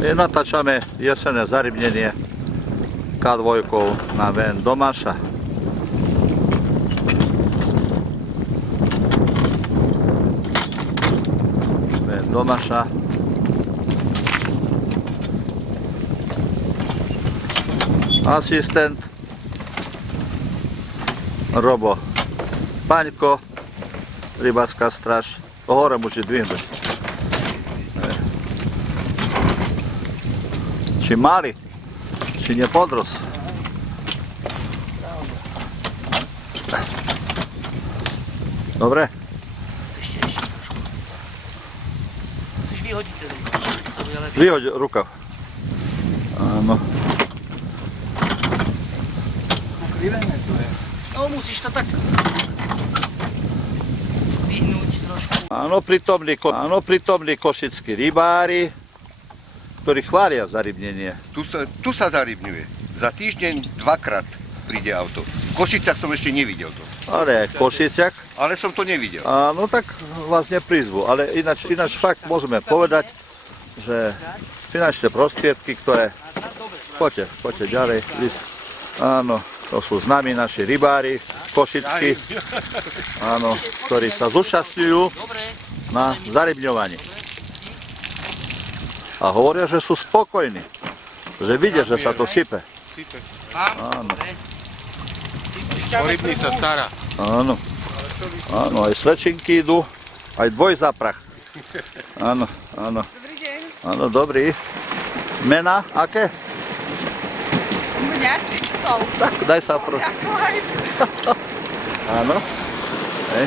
I natáčame jesenné zarybnenie K2 na ven Domaša. Ven Domaša. Asistent Robo Paňko, rybárska stráž. Hore môže dvihnúť. Či mali, či nepodros. Dobre? Ešte trošku. Musíš vyhodiť ten rukav. Vyhoď rukav. Áno. Ukrivené to je. No musíš to tak vyhnúť trošku. Áno, prítomní košickí rybári, ktorí chvália zarybnenie. Tu sa zarybňuje. Za týždeň dvakrát príde auto. V Košicách som ešte nevidel to. Ale v Košiciach. Ale som to nevidel. No tak vás neprizvu, ale ináč fakt môžeme povedať, že finančné prostriedky, ktoré... Poďte ďalej. Áno, to sú známi naši rybári košickí, áno, ktorí sa zúčastňujú na zarybňovaní. A hovoria, že sú spokojní, že vidia, že sa to sype. Áno. O rybný sa stará. Áno. Áno, aj slečinky idú, aj dvojzáprach. Áno, áno. Dobrý deň. Áno, dobrý. Mená, aké? Mňačik som. Tak, daj sa prosím. Áno. Hej.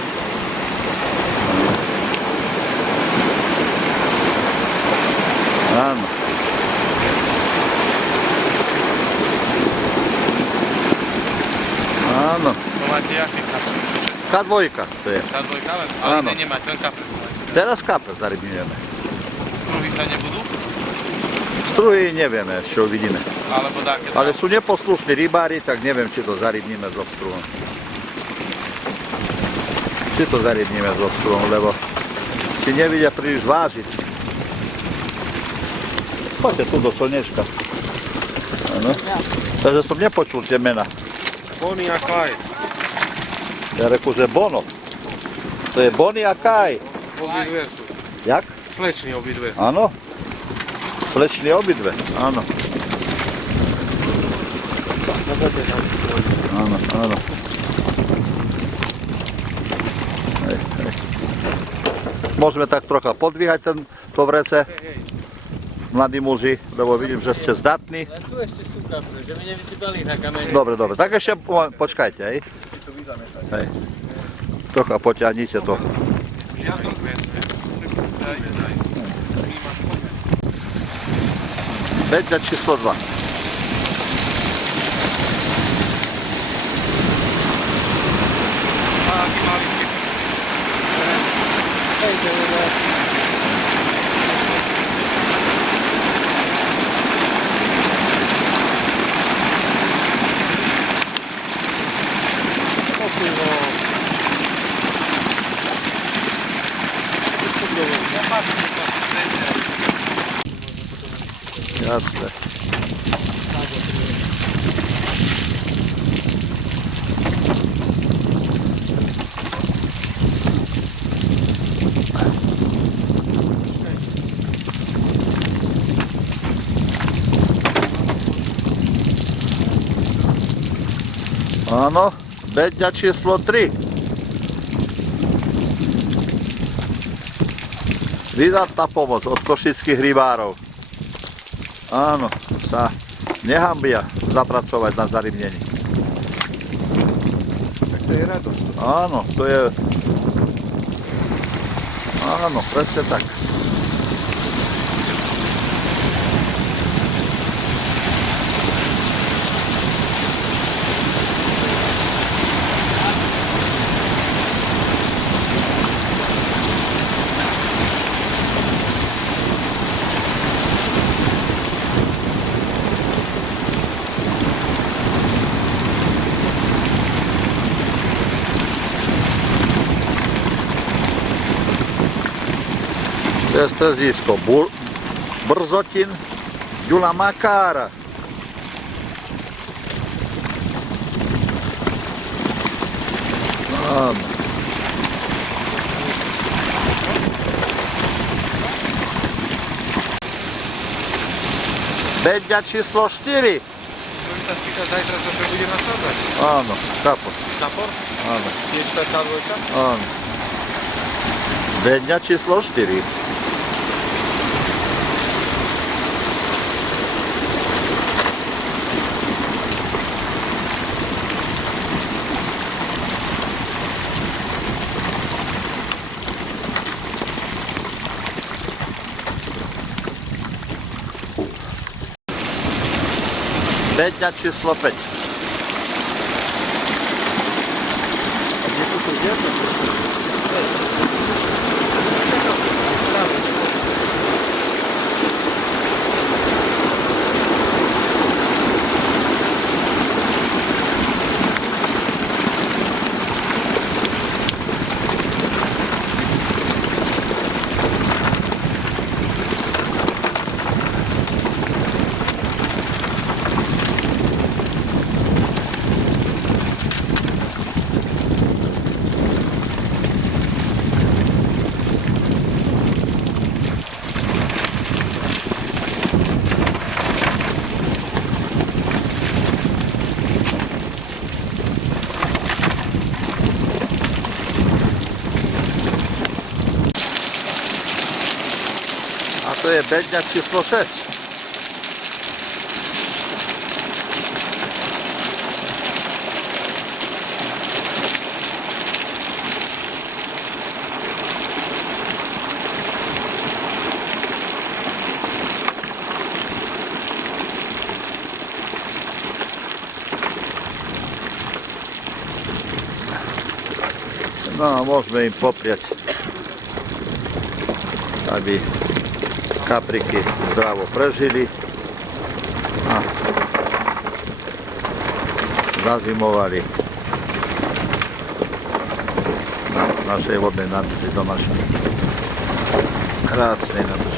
Áno. Áno. To máte jaký kapr? K2 to je. Tá dvojka, ale Áno. nemáte, len kapr. Teraz kapr zarybňujeme. Struhy sa nebudú? Struhy nevieme, čo uvidíme. Alebo dáke? Ale sú neposlušní rybári, tak neviem, či to zarybníme s obstruhom. Či to zarybníme s obstruhom, lebo či nevidia príliš vážiť. Poďte tu do slnečka. Áno. Takže som nepočul tie mená. Bonnie a Clyde. Ja reku, že Bono. To je Bonnie a Clyde. Obidve sú. Jak? Fleční obidve. Áno. Fleční obidve, áno. Áno, áno. Hej. Môžeme tak trocha podvíhať to vrece, mladí muži, lebo vidím, že ste zdatní. Tu ešte sú kapre, že mi nevysypali na kameň. Dobre, tak ešte počkajte, hej. Hej. Trocha potiahnite to. Beďa číslo 2. Jasne. Áno, beďa číslo 3. Vydatná pomoc od košických rybárov. Áno, sa nehambia zapracovať na zarybnení. Tak to je radosť. Áno, to je... Áno, presne tak. To je strezisko Brzotin Ďula Makára. Áno. Bedňa číslo 4. Môžem sa spýtať zajtra, čo to bude nasadzať? Áno, kapor. Kapor? Áno, Je štvrtá dvojka? áno. Bedňa číslo 4. Bedňa číslo 5. A to je bedňa číslo 6. No, môžeme im popriať, aby kapriky zdravo prežili a zazimovali na našej vodnej nádrži domašnej. Krásnej nádrži.